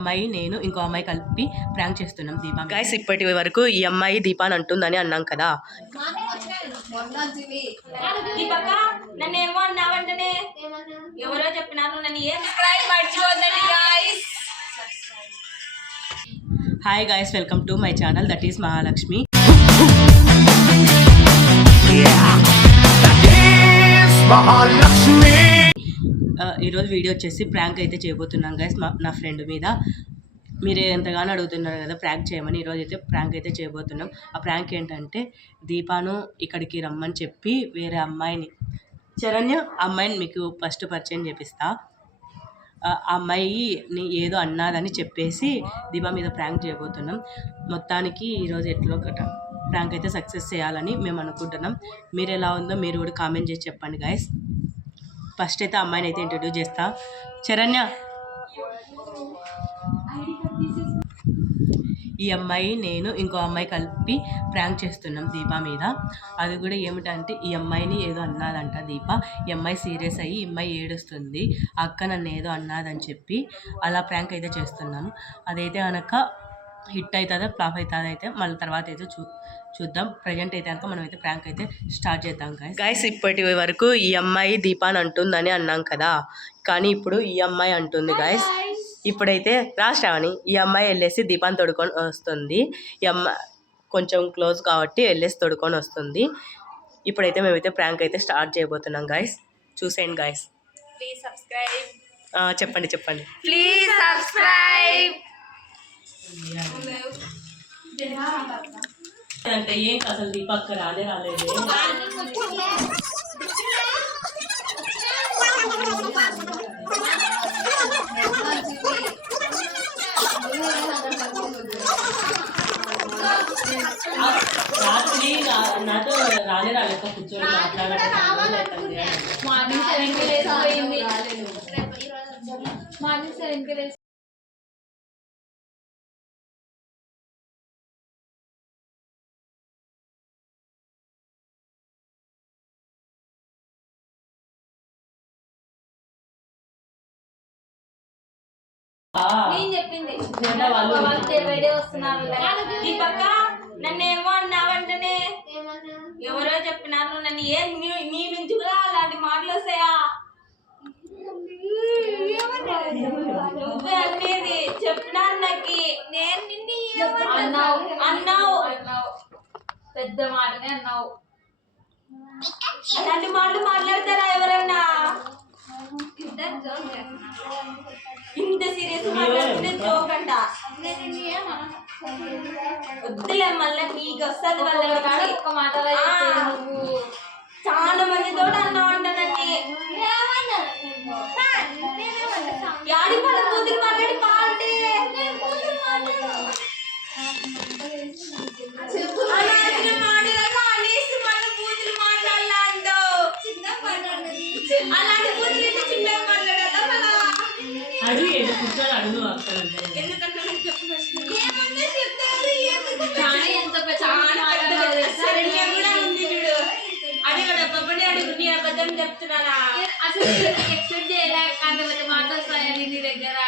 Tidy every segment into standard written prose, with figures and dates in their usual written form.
అమ్మాయి నేను ఇంకో అమ్మాయి కలిపి ప్రాంక్ చేస్తున్నాం దీపా గైస్. ఇప్పటి వరకు ఈ అమ్మాయి దీపా అని అంటుందని అన్నాం కదా. Hi guys, welcome to my channel, that is Mahalakshmi. ఈరోజు వీడియో వచ్చేసి ప్రాంక్ అయితే చేయబోతున్నాం గైస్ నా ఫ్రెండ్ మీద. మీరు ఎంతగానో అడుగుతున్నారు కదా ప్రాంక్ చేయమని. ఈరోజు అయితే ప్రాంక్ అయితే చేయబోతున్నాం. ఆ ప్రాంక్ ఏంటంటే దీపాను ఇక్కడికి రమ్మని చెప్పి వేరే అమ్మాయిని, శరణ్య అమ్మాయిని మీకు ఫస్ట్ పరిచయం చేపిస్తా. ఆ అమ్మాయిని ఏదో అన్నాదని చెప్పేసి దీపా మీద ప్రాంక్ చేయబోతున్నాం. మొత్తానికి ఈరోజు ఎట్లో ఒకట ప్రాంక్ అయితే సక్సెస్ చేయాలని మేము అనుకుంటున్నాం. మీరు ఎలా ఉందో మీరు కూడా కామెంట్ చేసి చెప్పండి గైస్. ఫస్ట్ అయితే అమ్మాయిని అయితే ఇంట్రడ్యూస్ చేస్తా. శరణ్య, ఈ అమ్మాయి నేను ఇంకో అమ్మాయి కలిపి ప్రాంక్ చేస్తున్నాం దీపా మీద. అది కూడా ఏమిటంటే ఈ అమ్మాయిని ఏదో అన్నాదంట దీప. ఈ అమ్మాయి సీరియస్ అయ్యి ఈ అమ్మాయి ఏడుస్తుంది, అక్క నన్ను ఏదో అన్నాదని చెప్పి అలా ప్రాంక్ అయితే చేస్తున్నాము. అదైతే కనుక హిట్ అవుతుందో ఫ్లాప్ అవుతుందో అయితే మళ్ళీ తర్వాత అయితే చూద్దాం. ప్రజెంట్ అయితే కనుక మనం అయితే ప్రాంక్ అయితే స్టార్ట్ చేద్దాం గైస్. ఇప్పటి వరకు ఈ అమ్మాయి దీపా అని అంటుందని అన్నాం కదా, కానీ ఇప్పుడు ఈ అమ్మాయి అంటుంది గైస్. ఇప్పుడైతే రాష్ట్రావని ఈ అమ్మాయి వెళ్ళేసి దీపాన్ని తొడుకొని వస్తుంది. ఈ అమ్మాయి కొంచెం క్లోజ్ కాబట్టి వెళ్ళేసి తొడుకొని వస్తుంది. ఇప్పుడైతే మేమైతే ప్రాంక్ అయితే స్టార్ట్ చేయబోతున్నాం గైస్. చూసేయండి గైస్. Please subscribe. చెప్పండి ప్లీజ్ సబ్స్క్రైబ్. అంటే ఏం అసలు దీపక్క రాలేదు. రాత్రి నాతో రాలేక కూర్చొని మాట్లాడటం మార్నింగ్ 7కి లేచిపోయింది. మార్నింగ్ 7కి లేచి నేను చెప్పింది వాళ్ళు వస్తున్నారు. దీపక్క నన్నేమో అన్నావంటనే ఎవరో చెప్పినారు. నన్ను ఏం నీ నుంచి కూడా అలాంటి మాటలు వస్తాయా? నువ్వే అనేది చెప్పినారు నాకు. నేను నిన్ను అన్నావు పెద్ద మాటనే అన్నావు. అలాంటి మాటలు మాట్లాడతారా ఎవరన్నా? ఇంత సీరియస్ మాట్లాడుతుంటే జోక్ అంట. వద్దులే మళ్ళీ నీకు వస్తుంది. వాళ్ళ ఒక మాట చాలా మందితో అన్నావు అంట నన్ను. యాడి పడ కూతురు మాట్లాడి పాటే అనేసి మళ్ళీ కూతురు మాట్లాడాల అంటావు. అలాంటి కూతురు చిన్న మాట్లాడాలా మళ్ళా? అడుగు ఎందుకంటే చెప్తున్నానా? అసలు ఎక్స్పెక్ట్ చేయలేక మాట్లాడతాయని నీ దగ్గర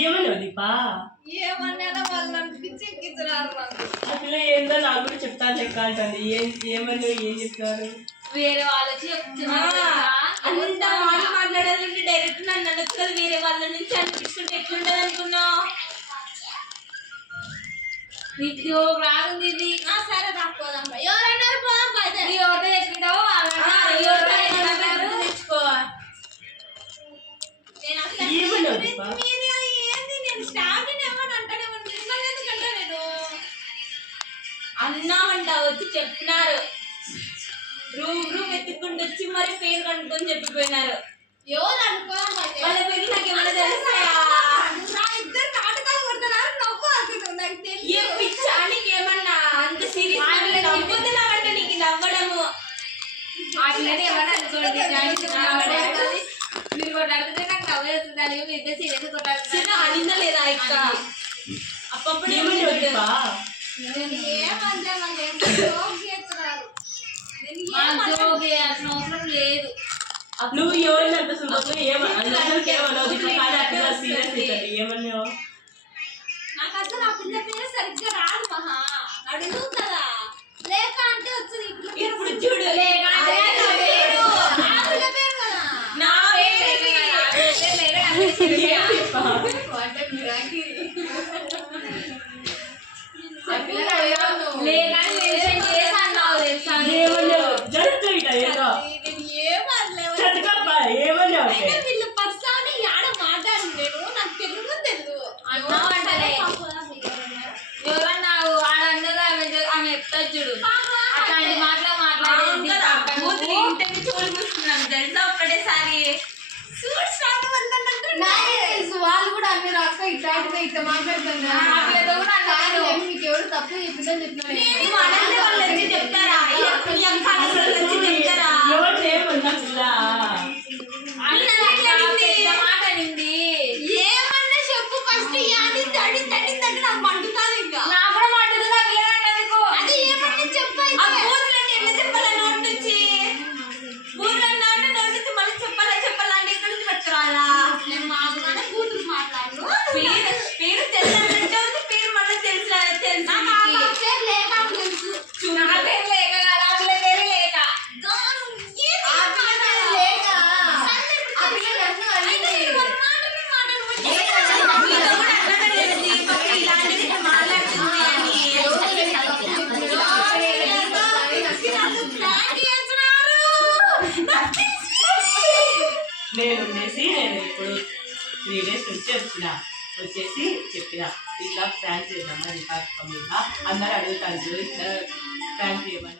ఏమన్నా దీపా ఏమన్నా వాళ్ళు అనిపించి ఎక్కించున్నారు. అసలు ఏందో నాకు కూడా చెప్తాను లెక్క అంటుంది. ఏమన్నా ఏం చెప్తారు? వేరే వాళ్ళకి చెప్తున్నారు. అంత మాట మాట్లాడాలంటే డైరెక్ట్ నన్ను అనొచ్చు కదా. వేరే వాళ్ళ నుంచి అనిపించుకుంటే ఎట్లుంటది అనుకున్నావు? నీకు రాగుంది ఇది. సరే రాకపోదాం. ఎవరైనా పోదాం. నీ ఒకటే ఎక్కినావు తెచ్చుకో. నేను స్టార్టింగ్ ఏమని అంటానే ఎందుకంటే నేను అన్నామంట వచ్చి చెప్పినారు. రూమ్ ఎత్తుకుంటూ వచ్చి మరి పేరు కనుక్కొని చెప్పిపోయినారు. ఎవరు అనుకోవాలి వాళ్ళ పేరు నాకు ఏమైనా తెలుస్తాయా? ఇద్దరు నాటకాలు కొడుతున్నారు. నవ్వు ఏ పిచ్చా నీకేమన్నా అంత సీరియస్ నవ్వుతున్నావంట. నీకు నవ్వడము ఏమన్నా అనుకోండి. మీరు కొట్లాడితే నాకు నవ్వేస్తుంది. ఇద్దరు సీరియస్ కొట్లాడుతున్నా అనిందా లేదా? ఇక అప్పుడు ఏమంటారు? జోగే అసలు అవసరం లేదు. నువ్వు ఎవరిని అంత సులభంగా ఏమన్నావు దీప? కానీ అట్లా సీరియస్ అవుతుంది. ఏమన్నావు? నాకు అసలు ఆ పిల్ల పేరు సరిగ్గా రాదు మహా. అడుగు కదా లేక అంటే వచ్చింది. ఇప్పుడు చూడు లేక అంటే నా పేరు. నా పిల్ల పేరు కదా. నా పేరు అంటే మిరాకి. లేక మెన్షన్ చేసాను తెలుసా? ఏమన్నావు? జరుగుతుంది ఇట ఏదో. ఏమనలేవు. చదువుకప్పా ఏమన్నావు? అయితే వీళ్ళు పర్సనల్ యాడ మాట్లాడి నేను నాకు తెలుగు తెలుసు అన్నావు అంటలే. ఎవరన్నావు? ఆడన్నదా ఆమె ఎత్తాడు చూడు అట్లాంటి మాటలు మాట్లాడేది. చూడు చూస్తున్నాను తెలుసా ఒకటేసారి వాళ్ళు కూడా అన్ని రాక ఇట్లాంటిదే ఇట్లా మాట్లాడుతున్నారు. కూడా అన్నారు మీకు ఎవరు తప్పు చెప్పిందని చెప్పినారు. చెప్తారా చెప్తారా ఎవరు ఏమన్నా పిల్ల? మాట అనింది. ఏమన్నా చెప్పు ఫస్ట్ అనింది అడిగింది అడిగింది అంటే నాకు మండుతాను. ఇంకా నాకు కూడా మండుతుంది. నాకు లేదంటేందుకు అది ఏమన్నా చెప్పు. బూతులంటే ఎట్లా చెప్పాలా? నోటి నుంచి బూతులన్నా అంటే నోటి నుంచి మళ్ళీ చెప్పాలా అంటే ఇక్కడ నుంచి పెట్టుకురాలా? నేను మామూలుగానే బూతులు మాట్లాడు. పేరు తెలుసంటే ఉంది. పేరు మళ్ళీ తెలుసు తెలుసు లేక తెలుసు. నా పేరు లేక కాదు ఆ పిల్ల పేరు లేక. నేను ఇప్పుడు 3 days నుంచి వచ్చేసి చెప్పిన ఇట్లా ప్లాన్ చేద్దామని రికార్డ్ మీద అందరూ అడుగుతారు ఇట్లా ప్లాన్ చేయమని.